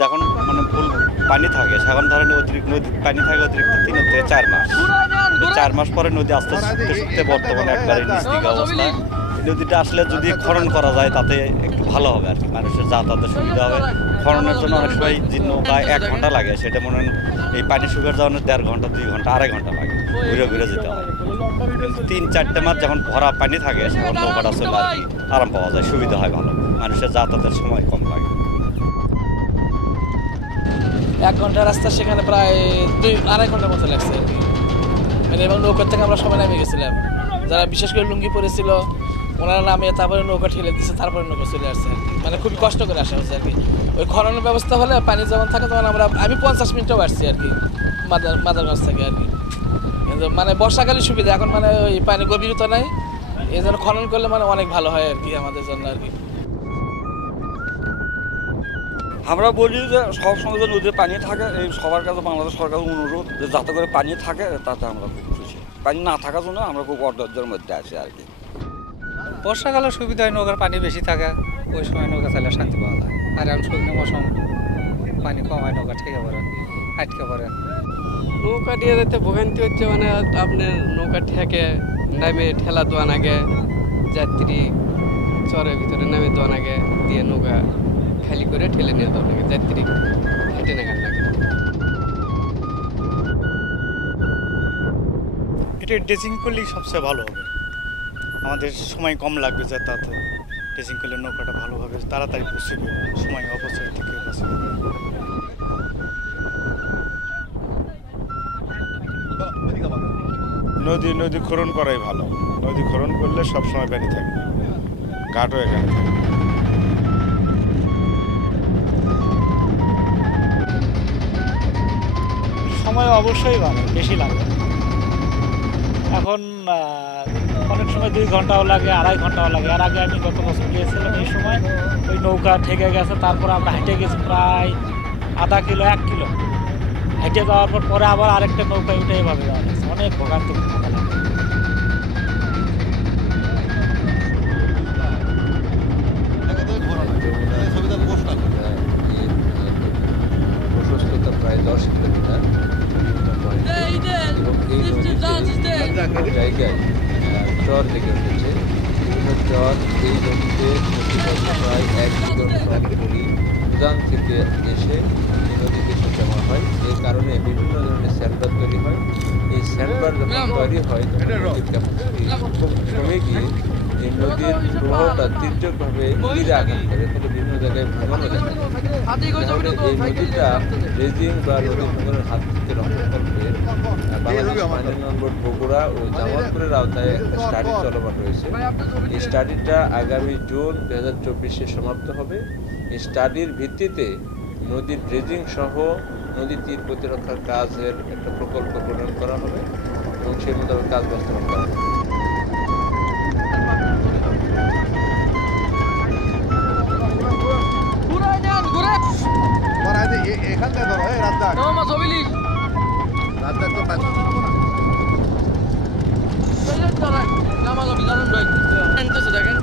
যখন মানে ফুল পানি থাকে সেখন ধরেন অতিরিক্ত নদীর পানি থাকে অতিরিক্ত 3 থেকে 4 মাস। 4 মাস পরে নদী আস্তে শুকতে শুকতে বর্তমানে একবারে নিচ দিকে অবস্থা। নদীটা আসলে যদি খনন করা যায় তাতে একটু ভালো হবে আর কি, মানুষের যাতায়াতের সুবিধা হবে। খননের জন্য অনেক সময় যে নৌকা 1 ঘন্টা লাগে, সেটা মনে হয় এই পানি শুকার জন্য 1.5 ঘন্টা 2 ঘন্টা 2.5 ঘন্টা লাগে, ঘুরে ঘুরে যেতে হয়। কিন্তু 3-4টে মাস যখন ভরা পানি থাকে সেখন নৌকাটা চলে আর কি আরাম পাওয়া যায়, সুবিধা হয় ভালো, মানুষের যাতায়াতের সময় কম লাগে। 1 ঘন্টা রাস্তা, সেখানে প্রায় 2-2.5 ঘন্টার মতো লাগছে আর কি। মানে এবং নৌকার থেকে আমরা সবাই নামে গেছিলাম, যারা বিশেষ করে লুঙ্গি পরেছিল ওনারা নামে তারপরে নৌকা ঠেলে দিচ্ছে, তারপরে নৌকা চলে আসছে আর কি। মানে খুবই কষ্ট করে আসা হচ্ছে আর কি। ওই খননের ব্যবস্থা হলে পানি যখন থাকে তখন আমি 50 মিনিটও আসছি আর কি মাদারগঞ্জ থেকে আর কি। কিন্তু মানে বর্ষাকালে সুবিধা, এখন মানে ওই পানি গভীরতা নাই, এই জন্য খনন করলে মানে অনেক ভালো হয় আর কি আমাদের জন্য আর কি। আমরা বলি যে সবসময় যে নদীতে পানি থাকে, এই সবার কাছে বাংলাদেশ সরকারের অনুরোধ যে যাতে করে পানি থাকে, তাতে আমরা খুব খুশি। পানি না থাকার জন্য আমরা খুব অর্ধের মধ্যে আছি আর কি। বর্ষাকালে সুবিধা হয়, নৌকার পানি বেশি থাকে, ওই সময় নৌকা চাইলে শান্তি পাওয়া যায়। আর এখন শুকনো মৌসুম, পানি কম হয়, নৌকা ঠেকে পড়ে, আটকে পড়ে। নৌকা দিয়ে যেতে ভোগান্তি হচ্ছে, মানে আপনার নৌকা ঠেকে নামে ঠেলা দোয়ান আগে, যাত্রী চরের ভিতরে নামে দোয়ান আগে দিয়ে নৌকা খালি করে ঠেলে নিয়ে দেওয়া লাগে, যাত্রী হেঁটে নেগার লাগে। এটা ড্রেসিং করলেই সবচেয়ে ভালো হবে, আমাদের সময় কম লাগবে যাতায়াতে। ড্রেসিং করলে নৌকাটা ভালোভাবে তাড়াতাড়ি পৌঁছবে, সময় অপচয় থেকে বাঁচবে। নদী খনন করাই ভালো, নদী খনন করলে সবসময় পানি থাকবে, ঘাটও এখানে থাকবে। সময় অবশ্যই ভালো, বেশি লাগে। এখন অনেক সময় 2 ঘন্টাও লাগে, 2.5 ঘন্টাও লাগে। আর আগে আমি গত বছর গিয়েছিলাম, এই সময় ওই নৌকা ঠেকে গেছে, তারপর আমরা হেঁটে গেছি প্রায় আধা কিলো 1 কিলো হেঁটে যাওয়ার পরে আবার আরেকটা নৌকায় উঠে এভাবে যাওয়া গেছে, অনেক ভোগান্তি লাগে। প্রশস্ততা প্রায় 10 কিলোমিটার এবং এই নদীতে জায়গায় চর লেগে উঠেছে। বিভিন্ন চর এই নদীতে প্রায় 1 মিলিয়ন টন পলি উদান থেকে এসে এই নদীতে এসে জমা হয়। এই কারণে বিভিন্ন ধরনের স্যান্ডবার তৈরি হয়। এই স্যান্ডবার যখন তৈরি হয় তখন নদীর ক্যাপাসিটি খুব কমে গিয়ে এই নদীর প্রবাহটা তীর্যকভাবে তীরে আঘাত করে, ফলে বিভিন্ন জায়গায় ভাঙানো দেখা যায়। তাহলে এই নদীটা ড্রেজিং বা নদী ভাঙনের হাত থেকে রক্ষা করতে বাংলাদেশ মাইনিং বোর্ড বগুড়া ও জামালপুরের আওতায় একটা স্টাডি চলমান রয়েছে। এই স্টাডিটা আগামী জুন 2024-এ সমাপ্ত হবে। এই স্টাডির ভিত্তিতে নদীর ড্রেজিং সহ নদী তীর প্রতিরক্ষার কাজের একটা প্রকল্প প্রণয়ন করা হবে এবং সেই মোতাবেক কাজ বাস্তবায়ন করা হবে। এখান থেকে ধরো রাস্তা রাস্তা তো দেখেন